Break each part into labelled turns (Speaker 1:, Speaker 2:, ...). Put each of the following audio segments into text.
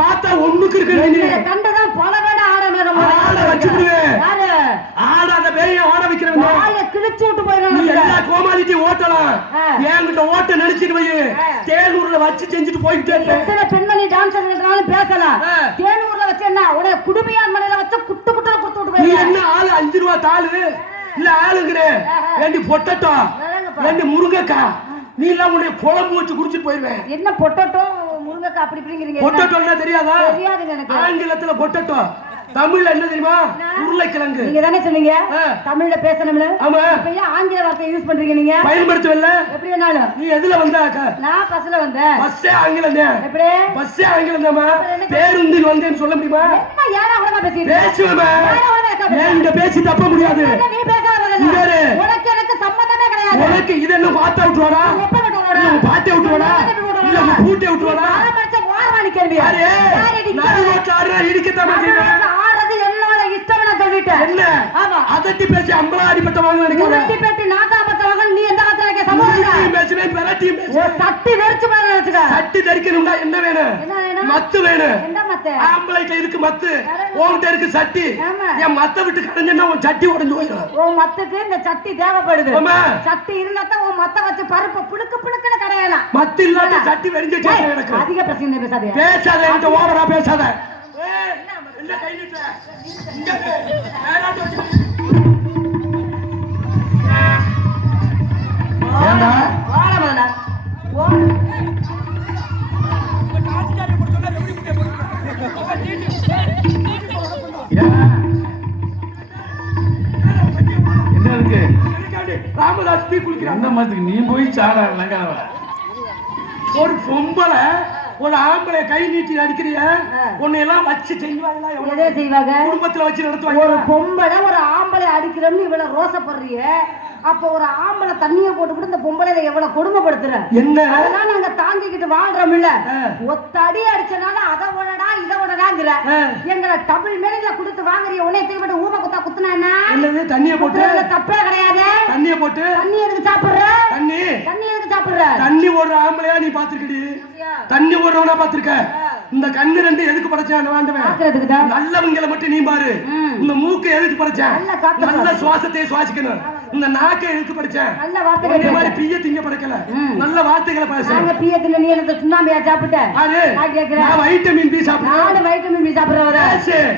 Speaker 1: பார்த்தா ஒண்ணுக்கு இருக்கு
Speaker 2: கண்டுதான் பல வேட ஆட
Speaker 1: ஆட வச்சுடுவேன்.
Speaker 2: யாரு?
Speaker 1: ஆடாத பேய ஆட வைக்கிறவங்க
Speaker 2: வாய கிழிச்சு விட்டு
Speaker 1: நீ
Speaker 2: போயிடணும்
Speaker 1: எல்லா கோமாளிட்டி ஓட்டலாம். என்கிட்ட ஓட்ட நினைச்சிட்டு போய். தேனூர்ல வச்சு செஞ்சுட்டு இருப்பேன்.
Speaker 2: எத்தனை பெண்மணி டான்ஸ் ஆடுறதுனாலும் பேசலாம். தேனூர்ல வச்சு என்ன? உடைய குடுமையான் மலையில வச்சு குட்டு குட்டுல குடுத்து விட்டு போயிருக்க
Speaker 1: என்ன ஆளு? அஞ்சு ரூபா தாளு? இல்ல ஆளுங்கிற. வேண்டி பொட்டட்டோ. வேண்டி முருங்கக்கா. நீ எல்லாம் உன்னை குழம்பு வச்சு குடிச்சிட்டு போயிருவேன்.
Speaker 2: என்ன பொட்டட்டோ? முருங்கக்கா அப்படி இப்படிங்கிறீங்க?
Speaker 1: பொட்டட்டோன்னா தெரியாதா?
Speaker 2: தெரியாதுங்க எனக்கு.
Speaker 1: ஆங்கிலத்துல பொட்டட்டோ. தமிழ்ல என்ன தெரியுமா? உருளைக்கிழங்கு.
Speaker 2: நீங்க தானே சொன்னீங்க. தமிழ்ல பேசணும்னு
Speaker 1: ஆமா.
Speaker 2: இப்ப ஏன் ஆங்கில வார்த்தை யூஸ் பண்றீங்க நீங்க?
Speaker 1: பயன்படுத்தவில்ல?
Speaker 2: எப்படி வேணாலும்.
Speaker 1: நீ எதுல வந்த
Speaker 2: நான் பஸ்ல வந்தேன்.
Speaker 1: பஸ்ஸே ஆங்கிலம் தான்.
Speaker 2: எப்படி?
Speaker 1: பஸ்ஸே ஆங்கிலம் தாமா பேருந்தில் வந்தேன்னு சொல்ல முடியுமா?
Speaker 2: என்ன ஏனா உடம்பா பேசிட்டு
Speaker 1: பேசுவேமா என்கிட்ட பேசி தப்ப முடியாது?
Speaker 2: நீ பேசாத. உனக்கு எனக்கு சம்மந்தமே கிடையாது.
Speaker 1: உனக்கு இது என்ன பார்த்தா விட்டுவாடா
Speaker 2: எப்ப விட்டுவாடா?
Speaker 1: உன் பாட்டை விட்டுவாடா
Speaker 2: மனுஷன் ஓரமானி கேள்வி.
Speaker 1: யாரு? நான் ரோட்ல ஆடுறா இடிக்கத்தான் மாட்டேன்
Speaker 2: ஆறது என்னோட இஷ்டம் நான் சொல்லிட்டேன்.
Speaker 1: என்ன?
Speaker 2: ஆமா.
Speaker 1: அதட்டி பேசி அம்பலா அடிப்பட்ட வாங்க நினைக்கிறேன்
Speaker 2: உருட்டி பெட்டி நாத்தா பத்தவங்க நீ எந்த காலத்துல இருக்க சமூகம்
Speaker 1: உருட்டியும் பேசுவேன்
Speaker 2: சட்டி வெறிச்சு போய் வச்சுக்க.
Speaker 1: சட்டி என்ன வேணும்?
Speaker 2: என்ன வேணும்?
Speaker 1: மத்து வேணும்.
Speaker 2: என்ன மத்த?
Speaker 1: ஆம்பளைட்ட இருக்கு மத்து? உன்கிட்ட இருக்கு சட்டி. என் மத்த விட்டு கரைஞ்சா உன் சட்டி உடைஞ்சு போயிடும்.
Speaker 2: உன் மத்துக்கு இந்த சட்டி தேவைப்படுது. சட்டி இருந்தா தான் உன் மத்த வச்சு பருப்பு புழுக்கு புழுக்குன்னு கடையலாம்
Speaker 1: மத்து இல்லாத சட்டி வெறிஞ்சு எனக்கு
Speaker 2: அதிக பிரச்சனை பேசாதே.
Speaker 1: பேசாத என்கிட்ட ஓவரா பேசாத. என்ன கை. ஏண்டா?
Speaker 3: என்ன இருக்கு?
Speaker 1: ராமதாஸ் தீ
Speaker 3: அந்த மரத்துக்கு நீ போய் சாட லங்காவ
Speaker 1: ஒரு பொம்பளை ஒரு ஆம்பளை கை நீட்டி அடிக்கிறிய. உன்னை எல்லாம் வச்சு செய்வாங்களா எவ்வளவு?
Speaker 2: செய்வாங்க?
Speaker 1: குடும்பத்துல வச்சு
Speaker 2: ஒரு
Speaker 1: நடத்துவாங்க
Speaker 2: பொம்பளை ஒரு ஆம்பளை அடிக்கிறோம்னு இவ்வளவு ரோசப்படுறிய. அப்ப ஒரு ஆம்பளை தண்ணிய போட்டு கூட இந்த பொம்பளை எவ்வளவு கொடுமைப்படுத்துற?
Speaker 1: என்ன?
Speaker 2: அதெல்லாம் நாங்க தாங்கிக்கிட்டு வாழ்றோம் இல்ல. ஒத்தடி அடிச்சனால அதை உடடா இதை உடடாங்கிற. எங்களை டபுள் மேடையில கொடுத்து வாங்குறிய உன்னை தூக்கிட்டு ஊமை குத்தா குத்துனா என்ன?
Speaker 1: தண்ணிய போட்டு?
Speaker 2: தப்பே கிடையாது.
Speaker 1: தண்ணிய போட்டு?
Speaker 2: தண்ணி எதுக்கு சாப்பிடுற?
Speaker 1: தண்ணி.
Speaker 2: தண்ணி எதுக்கு சாப்பிடுற?
Speaker 1: தண்ணி ஓடுற ஆம்பளையா நீ பாத்துருக்கடி தண்ணி ஓடுறவனா பாத்திருக்க இந்த கண்ணு ரெண்டு எதுக்கு படைச்சான்
Speaker 2: தான்.
Speaker 1: நல்லவங்களை மட்டும் நீ பாரு. இந்த மூக்கை எதுக்கு படைச்சேன்
Speaker 2: நல்ல காத்த
Speaker 1: நல்ல சுவாசத்தை சுவாசிக்கணும். இந்த நாக்கை எதுக்கு படைச்சேன்
Speaker 2: நல்ல வார்த்தைகள்
Speaker 1: மாதிரி. பிய திங்க படைக்கல. நல்ல வார்த்தைகளை பேசணும்
Speaker 2: நாங்க பியத்துல நீ எனக்கு சுண்ணாம்பியா சாப்பிட்ட?
Speaker 1: யாரு?
Speaker 2: நான் கேக்குறேன்
Speaker 1: நான் வைட்டமின் பி சாப்பிடுறேன்.
Speaker 2: நாலு வைட்டமின் பி சாப்பிடுறவர.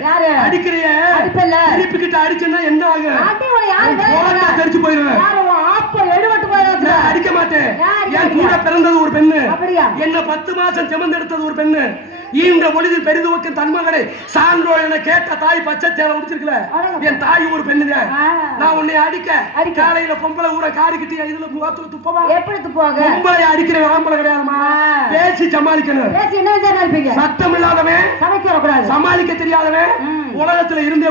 Speaker 2: யாரு?
Speaker 1: அடிக்கிறிய?
Speaker 2: அடிப்பல்ல.
Speaker 1: திருப்பிக்கிட்ட அடிச்சேன்னா என்ன ஆகும்?
Speaker 2: ஆட்டி உன யாரு
Speaker 1: தெரிச்சு போயிருவேன்
Speaker 2: யாரு உன் ஆப்ப எடுபட்டு போயிடாச்சு
Speaker 1: நான் அடிக்க மாட்டேன் என்? கூட பிறந்தது ஒரு பெண்ணு? என்ன பத்து மாசம் சுமந்தெடுத்தது ஒரு பெண்ணு ஈன்ற பொழுதில் பெரிதுவக்கும் தன்மகனை சான்றோர் என கேட்ட தாய் பச்சை சேலை உடிச்சிருக்கல. என் தாய் ஒரு பெண்ணுதான். நான் உன்னை அடிக்க. காலையில பொம்பளை ஊற காரி கிட்டி இதுல முகத்துல துப்பவா
Speaker 2: எப்படி துப்புவாங்க
Speaker 1: பொம்பளை அடிக்கிற ஆம்பளை கிடையாதுமா. பேசி சமாளிக்கணும் சத்தம் இல்லாதவன் சமாளிக்க தெரியாதவன். உலகத்துல இருந்தே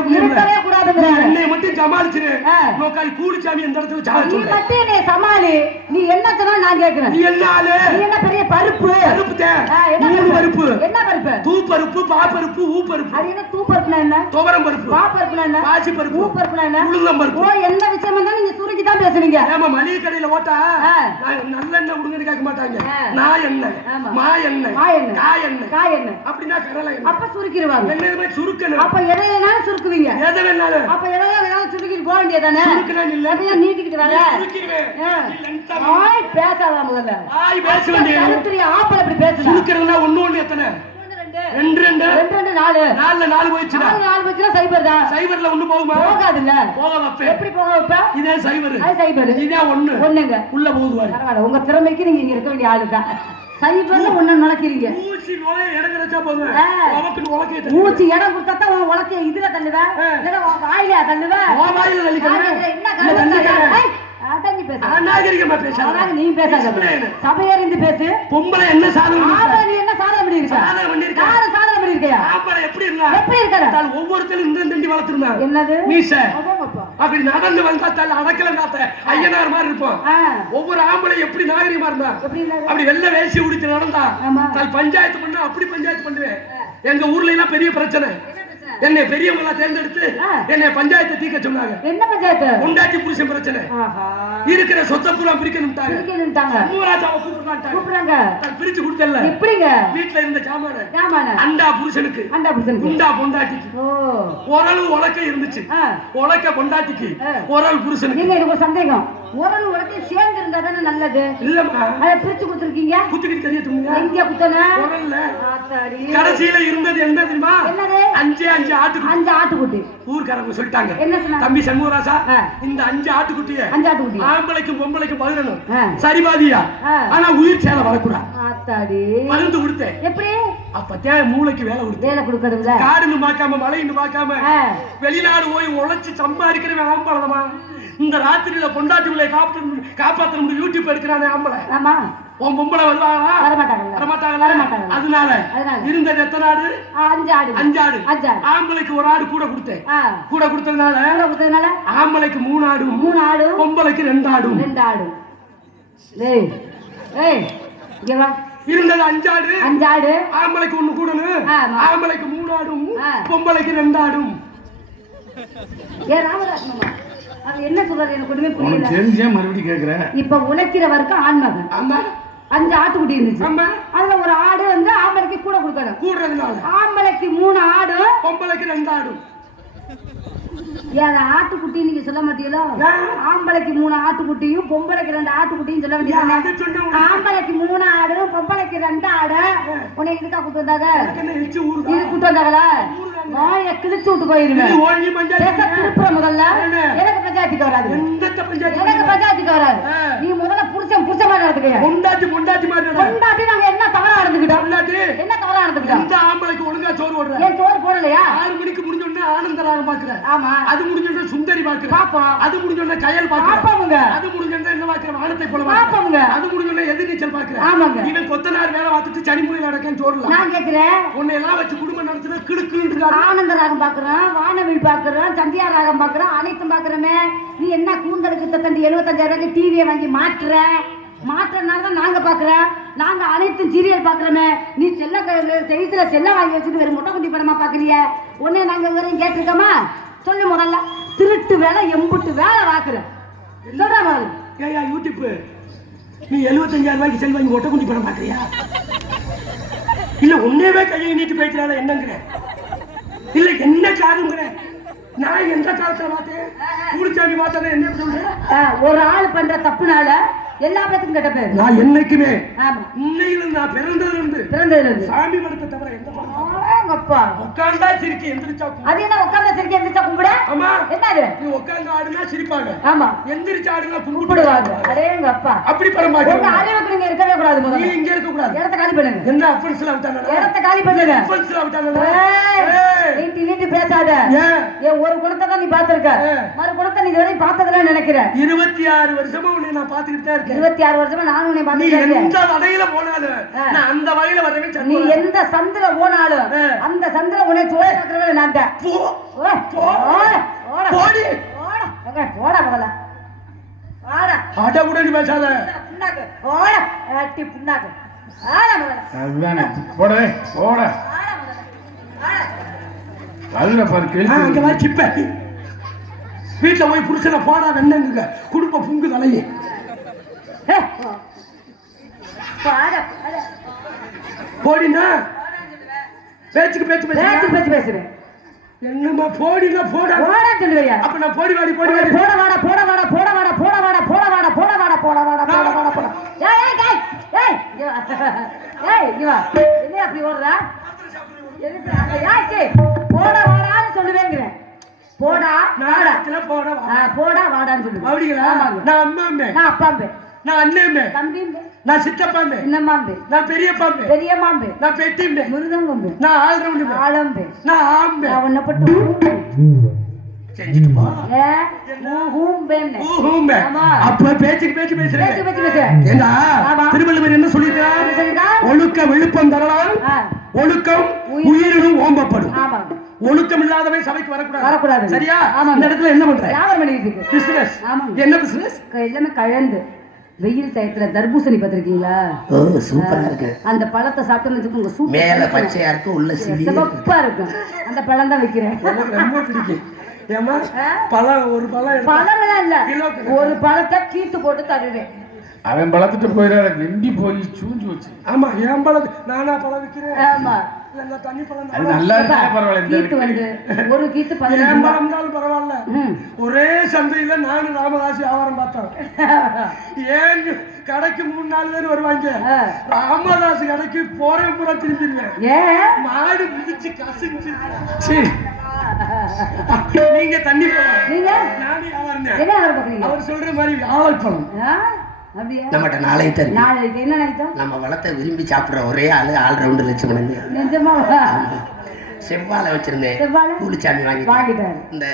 Speaker 2: கூடாதுங்கிறாரு.
Speaker 1: என்னை மட்டும் சமாளிச்சிரு.
Speaker 2: ஆ.
Speaker 1: நோக்கால் கூலிச்சாமி எந்த இடத்துல
Speaker 2: நீ மட்டும் என்னை சமாளி. நீ என்ன சொன்னா நான் கேக்குறேன்
Speaker 1: நீ என்ன ஆளு
Speaker 2: நீ என்ன பெரிய பருப்பு?
Speaker 1: பருப்பு தேன்.
Speaker 2: என்ன
Speaker 1: மூணு பருப்பு?
Speaker 2: என்ன பருப்பு.
Speaker 1: தூ பருப்பு? பா பருப்பு ஊ பருப்பு
Speaker 2: அது என்ன தூ பருப்புனா என்ன?
Speaker 1: துவரம் பருப்பு.
Speaker 2: பா பருப்புனா என்ன?
Speaker 1: பாசி பருப்பு
Speaker 2: ஊ பருப்புனா என்ன?
Speaker 1: உளுந்தம்
Speaker 2: ஓ
Speaker 1: பருப்பு
Speaker 2: என்ன விஷயம் இருந்தாலும் நீங்க சுருக்கி தான் பேசுறீங்க
Speaker 1: ஏமா மளிகை கடையில ஓட்டா நல்லெண்ணெய் விடுங்கன்னு கேட்க மாட்டாங்க. நான்
Speaker 2: ஆமா.
Speaker 1: மா எண்ணெய். காய் எண்ணெய்
Speaker 2: காய் என்ன
Speaker 1: அப்படின்னா கடலை
Speaker 2: அப்ப சுருக்கிடுவாங்க.
Speaker 1: என்னதுமே சுருக்கணும்?
Speaker 2: அப்ப எதையெல்லாம் சுருக்குவீங்க.
Speaker 1: எதை வேணாலும்.
Speaker 2: அப்ப எதையா வேணாலும் சுருக்கிட்டு போக வேண்டியதானே
Speaker 1: சுருக்கணும் இல்ல.
Speaker 2: எதையா நீட்டிக்கிட்டு வர? ஆய் பேசாத முதல்ல.
Speaker 1: ஆய் பேச வேண்டிய.
Speaker 2: கருத்துரிய ஆப்பல் அப்படி பேசுனா?
Speaker 1: சுருக்கிறதுனா ஒண்ணு ஒண்ணு எத்தனை? ரெண்டு. ரெண்டு
Speaker 2: ரெண்டு. ரெண்டு நாலு.
Speaker 1: நாலுல நாலு போயிடுச்சுடா.
Speaker 2: நாலு வச்சுனா சைபர் தான்
Speaker 1: சைபர்ல ஒண்ணு போகுமா?
Speaker 2: போகாதுல்ல.
Speaker 1: போக வைப்பேன்.
Speaker 2: எப்படி போக வைப்ப?
Speaker 1: இதே சைபர்.
Speaker 2: அது சைபர்.
Speaker 1: இதே ஒண்ணு.
Speaker 2: ஒண்ணுங்க.
Speaker 1: உள்ள
Speaker 2: பரவாயில்ல. உங்க திறமைக்கு நீங்க இங்க இருக்க வேண்டிய ஆளு தான் சைபர்ல ஒண்ணு நுழைக்கிறீங்க.
Speaker 1: ஊசி நுழைய இடம் கிடைச்சா போதும்.
Speaker 2: ஆ.
Speaker 1: உனக்கு உலகே
Speaker 2: மூச்சு இடம் கொடுத்தா தான் உன் உலக்க இதுல தள்ளுவ?
Speaker 1: ஆ.
Speaker 2: இல்ல உன் வாயில தள்ளுவ?
Speaker 1: வாயில தள்ளிக்கிறேன்
Speaker 2: என்ன அடங்கி பேச.
Speaker 1: நாகரிகமா பேசுறேன்
Speaker 2: அதாவது நீ பேசாத சபையறிந்து பேசு.
Speaker 1: பொம்பளை என்ன சாதனை பண்ணிருக்கா?
Speaker 2: ஆமா நீ என்ன சாதனை பண்ணிருக்க?
Speaker 1: சாதனை பண்ணிருக்கா?
Speaker 2: யாரு சாதனை பண்ணிருக்கையா?
Speaker 1: ஆம்பளை எப்படி இருந்தா?
Speaker 2: எப்படி இருக்காரு
Speaker 1: தாள் ஒவ்வொருத்தரும் இந்த தண்டி வளர்த்திருந்தா
Speaker 2: என்னது?
Speaker 1: மீச. அப்படி நடந்து வந்தா தாள் அடக்கல காத்த ஐயனார் மாதிரி இருப்போம் ஒவ்வொரு ஆம்பளை எப்படி நாகரிகமா இருந்தா? அப்படி வெள்ளை வேசி உடித்து நடந்தா. தாள் பஞ்சாயத்து பண்ணா அப்படி பஞ்சாயத்து பண்ணுவேன். எங்க ஊர்ல எல்லாம் பெரிய பிரச்சனை. என்னை பெரியவங்களா தேர்ந்தெடுத்து. என்னை பஞ்சாயத்தை தீர்க்க சொன்னாங்க.
Speaker 2: என்ன பஞ்சாயத்து?
Speaker 1: கொண்டாட்டி புருஷன் பிரச்சனை.
Speaker 2: ஆஹா.
Speaker 1: இருக்கிற சொத்தை பூரா பிரிக்கணும்ட்டாங்க.
Speaker 2: பிரிக்கணும்ட்டாங்க.
Speaker 1: மூவராஜாவை கூப்பிட்டாங்க
Speaker 2: கூப்பிடுறாங்க.
Speaker 1: பிரிச்சு கொடுத்தல
Speaker 2: எப்படிங்க?
Speaker 1: வீட்டுல இருந்த சாமான
Speaker 2: ஏமான
Speaker 1: அண்டா புருஷனுக்கு.
Speaker 2: அண்டா புருஷனுக்கு.
Speaker 1: குண்டா பொண்டாட்டிக்கு.
Speaker 2: ஓ.
Speaker 1: உரல் உலக்க இருந்துச்சு. உலக்க பொண்டாட்டிக்கு. உரல் புருஷனுக்கு.
Speaker 2: நீங்க எனக்கு சந்தேகம். உரல் உலகை சேர்ந்து இருந்தா தானே நல்லது.
Speaker 1: இல்லம்மா.
Speaker 2: அதை பிரிச்சு கொடுத்துருக்கீங்க?
Speaker 1: குத்துக்கிட்டு தெரியட்டுங்க
Speaker 2: எங்க குத்தன?
Speaker 1: உரல்ல கடைசியில இருந்தது என்ன தெரியுமா?
Speaker 2: என்னது?
Speaker 1: அஞ்சே அஞ்சு ஆட்டுக்குட்டி.
Speaker 2: அஞ்சு ஆட்டுக்குட்டி.
Speaker 1: ஊர்க்காரங்க சொல்லிட்டாங்க.
Speaker 2: என்ன சொன்னாங்க?
Speaker 1: தம்பி சண்முகராசா. இந்த அஞ்சு ஆட்டுக்குட்டிய
Speaker 2: அஞ்சு ஆட்டுக்குட்டி
Speaker 1: ஆம்பளைக்கும் பொம்பளைக்கும் பதினணும்
Speaker 2: ஆ.
Speaker 1: சரிபாதியா?
Speaker 2: ஆ.
Speaker 1: ஆனா உயிர் சேலை வரக்கூடாது. மருந்து கொடுத்தேன்.
Speaker 2: எப்படி?
Speaker 1: அப்பத்தான் மூளைக்கு வேலை கொடுத்தேன்.
Speaker 2: வேலை கொடுக்கணும்ல
Speaker 1: காடுன்னு பார்க்காம மலைன்னு பார்க்காம
Speaker 2: ஆ.
Speaker 1: வெளிநாடு போய் உழைச்சு சம்பாதிக்கிறவன் ஆம்பளமா இந்த ராத்திரியில பொண்டாட்டி பிள்ளைய காப்பாற்ற காப்பாற்ற யூடியூப் எடுக்கிறானே ஆம்பளை.
Speaker 2: ஆமா.
Speaker 1: உன் பொம்பளை வருவாங்களா
Speaker 2: வரமாட்டாங்கல்ல.
Speaker 1: வரமாட்டாங்களா?
Speaker 2: வரமாட்டாங்க.
Speaker 1: அதனால. இருந்தது எத்தனை ஆடு?
Speaker 2: அஞ்சு ஆடு
Speaker 1: அஞ்சு ஆடு.
Speaker 2: அஞ்சு ஆடு
Speaker 1: ஆம்பளைக்கு ஒரு ஆடு கூட கொடுத்தேன். கூட கொடுத்ததுனால?
Speaker 2: கூட கொடுத்ததுனால?
Speaker 1: ஆம்பளைக்கு மூணு ஆடும்
Speaker 2: மூணு ஆடு.
Speaker 1: பொம்பளைக்கு ரெண்டு ஆடும்
Speaker 2: ரெண்டு ஆடு. ஏய் ஏய் இங்க வா.
Speaker 1: இருந்தது அஞ்சாடு.
Speaker 2: அஞ்சு ஆடு
Speaker 1: ஆம்பளைக்கு ஒண்ணு கூடணும்
Speaker 2: ஆமா.
Speaker 1: ஆம்பளைக்கு மூணு ஆடும். பொம்பளைக்கு ரெண்டு ஆடும்.
Speaker 2: ஏ ராமதாசனம்மா அது என்ன சொல்றாரு எனக்கு ஒண்ணுமே
Speaker 3: உனக்கு
Speaker 2: புரியல
Speaker 3: தெரிஞ்சே மறுபடியும் கேக்குற?
Speaker 2: இப்ப உழைக்கிற வரைக்கும் ஆண்மகன்.
Speaker 1: ஆமா.
Speaker 2: அஞ்சு ஆட்டுக்குட்டி இருந்துச்சு.
Speaker 1: ஆமா.
Speaker 2: அதுல ஒரு ஆடு வந்து ஆம்பளைக்கு கூட கொடுக்கணும்.
Speaker 1: கூடுறதுனால.
Speaker 2: ஆம்பளைக்கு மூணு ஆடு.
Speaker 1: பொம்பளைக்கு ரெண்டு ஆடும்
Speaker 2: ஏன் ஆட்டுக்குட்டி நீங்க சொல்ல மாட்டீங்களோ? ஆம்பளைக்கு மூணு ஆட்டுக்குட்டியும் பொம்பளைக்கு ரெண்டு ஆட்டுக்குட்டியும் சொல்ல வேண்டியது ஆம்பளைக்கு மூணு ஆடு பொம்பளைக்கு ரெண்டு ஆடு. உன்னை இதுக்கா கூட்டு வந்தாங்க? இது கூட்டு வந்தாங்களா? வாய கிழிச்சு விட்டு போயிருவேன். திருப்புற முதல்ல? எனக்கு பஞ்சாயத்துக்கு வராது. எனக்கு பஞ்சாயத்துக்கு வராது. நீ முதல்ல புருஷன் புருஷன் மாதிரி நடந்துக்க
Speaker 1: பொண்டாட்டி பொண்டாட்டி மாதிரி நட.
Speaker 2: கொண்டாட்டி நாங்க என்ன தவறா நடந்துக்கிட்டோம்
Speaker 1: பொண்டாட்டி
Speaker 2: என்ன தவறா நடந்துக்கிட்டோம்
Speaker 1: எந்த ஆம்பளைக்கு ஒழுங்கா சோறு ஓடுற
Speaker 2: ஏன் சோறு போடலையா?
Speaker 1: ஆறு மணிக்கு முடிஞ்ச உடனே ஆனந்தராகம் பாக்குற
Speaker 2: ஆமா.
Speaker 1: அது முடிஞ்ச உடனே சுந்தரி பாக்குற
Speaker 2: பாப்போம்.
Speaker 1: அது முடிஞ்ச உடனே கயல் பாக்குற
Speaker 2: பாப்போமுங்க.
Speaker 1: அது முடிஞ்ச உடனே என்ன பாக்குற வானத்தை போல
Speaker 2: பாப்போமுங்க.
Speaker 1: பாக்குற அது முடிஞ்ச உடனே எதிர்நீச்சல் பாக்குற
Speaker 2: ஆமாங்க.
Speaker 1: இவன் கொத்தனார் வேலை பார்த்துட்டு சனிமொழி நடக்கன்னு சோறுல
Speaker 2: நான் கேக்குறேன்.
Speaker 1: உன்னை எல்லாம் வச்சு குடும்பம் நடத்துனா கிடுக்குன்னு
Speaker 2: ஆனந்த ராகம் பாக்குறோம் வானவில் பாக்குறோம் சந்தியா ராகம் பாக்குறோம் அனைத்தும் பாக்குறோமே நீ என்ன கூந்தலுக்கு தண்டி எழுபத்தஞ்சாயிரம் ரூபாய்க்கு டிவியை வாங்கி மாட்டுற மாற்றுறதுனால தான் நாங்க பாக்குறோம் நாங்க அனைத்தும் சீரியல் பாக்குறோமே நீ செல்ல செய்தியில செல்ல வாங்கி வச்சுட்டு வெறும் முட்டை குட்டி படமா பாக்குறிய உடனே நாங்க வெறும் கேட்டிருக்கோமா? சொல்லு முதல்ல. திருட்டு வேலை எம்புட்டு வேலை பாக்குற சொல்ற முதல்ல?
Speaker 1: ஏயா யூடியூப் நீ எழுபத்தஞ்சாயிரம் ரூபாய்க்கு செல் வாங்கி ஒட்ட குண்டி படம் பாக்குறியா இல்ல உன்னேவே கையை நீட்டு பேசுறால என்னங்கிற? இல்ல என்ன காரணங்கிற நான் எந்த காலத்துல பார்த்தேன்? கூலிச்சாமி பார்த்தா என்ன சொல்றேன்
Speaker 2: ஒரு ஆள் பண்ற தப்புனால எல்லா பேத்துக்கும் கெட்ட பேர்.
Speaker 1: நான் என்னைக்குமே இன்னையில நான் பிறந்ததுல இருந்து
Speaker 2: பிறந்ததுல இருந்து
Speaker 1: சாமி படத்தை தவிர எந்த படம்
Speaker 2: ஆங்கப்பா
Speaker 1: உட்கார்ந்தா சிரிக்கி எந்திரிச்சா
Speaker 2: அது என்ன உட்கார்ந்த சரிக்கு எந்திரிச்சா கும்பிட?
Speaker 1: ஆமா.
Speaker 2: என்னது?
Speaker 1: நீ உட்கார்ந்து ஆடுனா சிரிப்பாங்க.
Speaker 2: ஆமா.
Speaker 1: எந்திரிச்சு ஆடுனா
Speaker 2: கும்பிடுவாங்க. அடேங்க அப்பா.
Speaker 1: அப்படி படம்
Speaker 2: உங்க அறிவுக்கு நீங்க இருக்கவே கூடாது
Speaker 1: நீ
Speaker 2: முதல்ல
Speaker 1: இங்க இருக்க கூடாது
Speaker 2: இடத்த காலி பண்ணுங்க.
Speaker 1: என்ன அஃபென்ஸ்ல விட்டாங்க
Speaker 2: இடத்த காலி பண்ணுங்க.
Speaker 1: அஃபென்ஸ்ல விட்டாங்க
Speaker 2: ஏய், என் ஒரு குணத்தை தான் நீ பாத்திருக்க. மறு குணத்தை நீ இதுவரை பார்த்ததுல நினைக்கிற.
Speaker 1: இருபத்தி ஆறு வருஷமா உன்னை நான் பாத்துக்கிட்டு தான் இருக்கேன்.
Speaker 2: இருபத்தி ஆறு வருஷமா நானும் உன்னை பார்த்துருக்கேன்
Speaker 1: எந்த வகையில போனாலும் அந்த வகையில வரவே
Speaker 2: நீ. எந்த சந்தில போனாலும். அந்த சந்தில உன்னை சோழ பார்க்கறவே நான் தான்.
Speaker 1: போடி.
Speaker 2: போடா முதல்ல.
Speaker 1: அட கூட நீ பேசாத.
Speaker 2: புண்ணாக்கு. அட்டி புண்ணாக்கு. ஆடா முதல்ல.
Speaker 3: அதுதானே. போட போட. அதுல பாரு
Speaker 1: ஆ, அங்க வீட்டுல போய் புருஷனை போடா வெண்ணங்க குடும்ப புங்கு தலையே போடினா பேச்சுக்கு பேச்சு
Speaker 2: பேச்சு
Speaker 1: பேச்சு
Speaker 2: பேச்சு பேசுறேன்
Speaker 1: என்னம்மா போடினா போடா
Speaker 2: போடா சொல்லுவையா
Speaker 1: அப்ப நான் போடி வாடி போடி வாடி
Speaker 2: போட வாடா போட வாடா போட வாடா போட வாடா போட வாடா போட வாடா போட வாடா போட வாடா போட ஏய் ஏய் ஏய் ஏய் இங்க வா. ஏய் இங்க வா என்ன அப்படி ஓடுறா எதுக்கு அங்க ஏய் சீ, போடா வாடான்னு சொல்லுவேங்கிறேன் போடா வாடா.
Speaker 1: போடா
Speaker 2: போடா வாடான்னு சொல்லுவேன்.
Speaker 1: அப்படிங்களா? நான் அம்மா
Speaker 2: நான் அப்பாம்பே.
Speaker 1: நான் அண்ணேம்பே.
Speaker 2: தம்பி
Speaker 1: நான் சித்தப்பாம்பே.
Speaker 2: சின்னம்மாம்பே.
Speaker 1: நான் பெரிய
Speaker 2: பெரியம்மாம்பே.
Speaker 1: நான் பெட்டிம்பே.
Speaker 2: மிருதங்கம்பே
Speaker 1: நான் ஆல்ரவுண்டு
Speaker 2: ஆளம்பே
Speaker 1: நான் ஆம்பே.
Speaker 2: நான் ஒன்னப்பட்டு
Speaker 1: திருவள்ளுவர் என்ன
Speaker 2: சொல்லியிருக்கிறார்
Speaker 1: ஒழுக்க விழுப்பம் தரலாம். ஒழுக்கம் உயிரினும் ஓம்பப்படும். ஒழுக்கம் இல்லாதவன் சபைக்கு வரக்கூடாது.
Speaker 2: வரக்கூடாது.
Speaker 1: சரியா?
Speaker 2: ஆமாங்க.
Speaker 1: இந்த இடத்துல என்ன பண்ற
Speaker 2: வியாபாரம் பண்ணிட்டு இருக்கு
Speaker 1: பிசினஸ்
Speaker 2: ஆமாங்க.
Speaker 1: என்ன பிசினஸ்
Speaker 2: எல்லாமே கழந்து வெயில் டயத்துல தர்பூசணி பார்த்திருக்கீங்களா?
Speaker 4: சூப்பரா இருக்கு.
Speaker 2: அந்த பழத்தை சாப்பிட்டோம்னு வச்சுக்கோங்க சூப்பர்
Speaker 4: மேல பச்சையா இருக்கு உள்ள சிவி
Speaker 2: சிவப்பா இருக்கும். அந்த பழம் தான் வைக்கிறேன்.
Speaker 1: ரொம்ப பிடிக்கும். ஏமா பழம் ஒரு பழம்
Speaker 2: பழமெல்லாம் இல்ல.
Speaker 1: கிலோக்கு
Speaker 2: ஒரு பழத்தை கீத்து போட்டு தருவேன்.
Speaker 3: அவன் பழத்துட்டு போயிடாத வெண்டி போய் சூஞ்சு வச்சு.
Speaker 1: ஆமா என் பழம் நானா பழம் விற்கிறேன்
Speaker 2: ஆமா.
Speaker 1: நான்
Speaker 2: ஒரு கீத்து
Speaker 1: தான் பரவாயில்ல. ஒரே சந்தையில நானும் ராமதாஸ் வியாபாரம் பார்த்தோம் ஏன் கடைக்கு மூணு நாலு பேர் வருவாங்க. ராமதாஸ் கடைக்கு போறேன் பூரா திரும்பிடுவேன். மாடு மிதிச்சு கசிஞ்சு. நீங்க தண்ணி வியாபாரம்
Speaker 2: ஆர்டர் பாக்குறீங்க
Speaker 1: அவர் சொல்ற மாதிரி?
Speaker 2: அப்படியா
Speaker 4: நம்மகிட்ட நாளைக்கு தரும்
Speaker 2: நாளைக்கு என்ன
Speaker 4: நம்ம வளத்தை விரும்பி சாப்பிடுற ஒரே ஆளு ஆல் ரவுண்டு லட்சுமணன் செவ்வாழை வச்சிருந்தேன்.
Speaker 2: செவ்வாழை?
Speaker 4: கூலிச்சாமி வாங்கி இந்த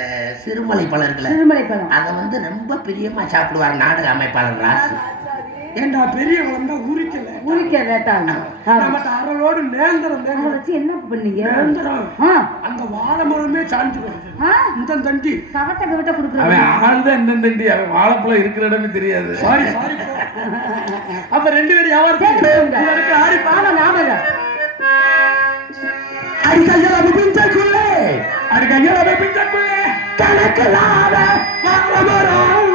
Speaker 4: சிறுமலை பழம் இருக்குல்ல
Speaker 2: திருமலை பழம்.
Speaker 4: அதை வந்து ரொம்ப பிரியமா சாப்பிடுவார் நாடக அமைப்பாளர் ராசு.
Speaker 1: ஏண்டா பெரிய பழம் தான் உரிக்கல?
Speaker 2: உரிக்க லேட்டாங்க
Speaker 1: நம்ம அறலோடு நேந்திரம்
Speaker 2: அதை
Speaker 1: நேந்திரம்
Speaker 2: வச்சு என்ன பண்ணீங்க?
Speaker 1: நேந்திரம் அந்த வாழை மரமே சாஞ்சிடும் இந்த தண்டி.
Speaker 2: கவட்ட கவட்ட
Speaker 3: அவன்
Speaker 2: கொடுக்குறாங்க
Speaker 3: ஆள் தான் என்னன்னு அவன் வாழைப்பழம் இருக்கிற இடமே தெரியாது.
Speaker 1: சாரி சாரி அப்ப ரெண்டு பேரும் வியாபாரம் ஆடி
Speaker 2: ஆமா ஆமாங்க
Speaker 4: அடிக்கையில் பிஞ்சக்குள்ளே.
Speaker 1: அடி கையால பிஞ்சக்குள்ளே.
Speaker 4: கணக்கில்லாத
Speaker 1: வாழை மரம்.